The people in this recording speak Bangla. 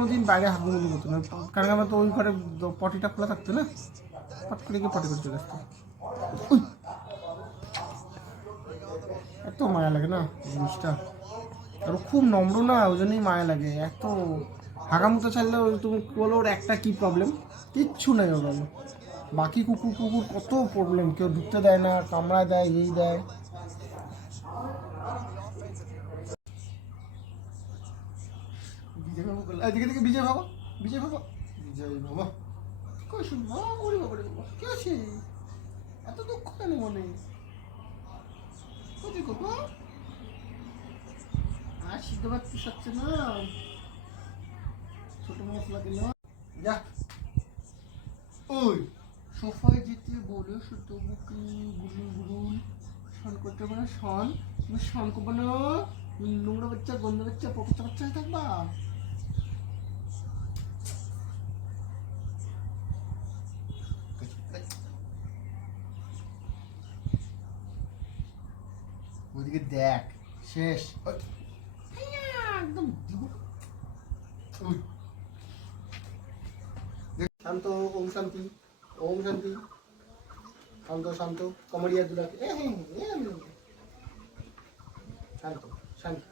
কোনোদিন বাইরে হাগুমুগু করতো না, কারণ আমার তো ওই ঘরে পটিটা খোলা থাকতো না, পট করে গিয়ে পটি করে চলে আসতো। এত মায়া লাগে না জিনিসটা, আর খুব নম্র না, ওই জন্যই মায়া লাগে। এত হাগামুতো ছাড়লে তুমি বলো ওর একটা কি প্রবলেম, কিচ্ছু নেই ওর। বাকি কুকুর কুকুর কত প্রবলেম, কেউ ঢুকতে দেয় না, কামড়ায় দেয়, এই দেয়। বিজয় বাবু এদিকে দিকে, বিজয় বাবা, বিজয় বাবা, বিজয় বাবা কই শুনবো, ওরে বাবা রে বাবা, কে আছে এত দুঃখ কেন মনে, কোথায় করবো আর সিদ্ধ ভাত পুষাচ্ছে না, ছোট মশলা দিল যা। ওই সোফায় যেতে বলে শুধু বুকি গুলুল গুলুল শন করতে পারে, শন তুমি শন করবো না, নোংরা বাচ্চা, গন্ধ বাচ্চা, পকচা বাচ্চা হয়ে থাকবা। ওদিকে দেখ, শেষ একদম শান্ত। ওম শান্তি, ওম শান্তি, শান্ত শান্ত, কমরিয়া দুলাকে শান্ত শান্ত।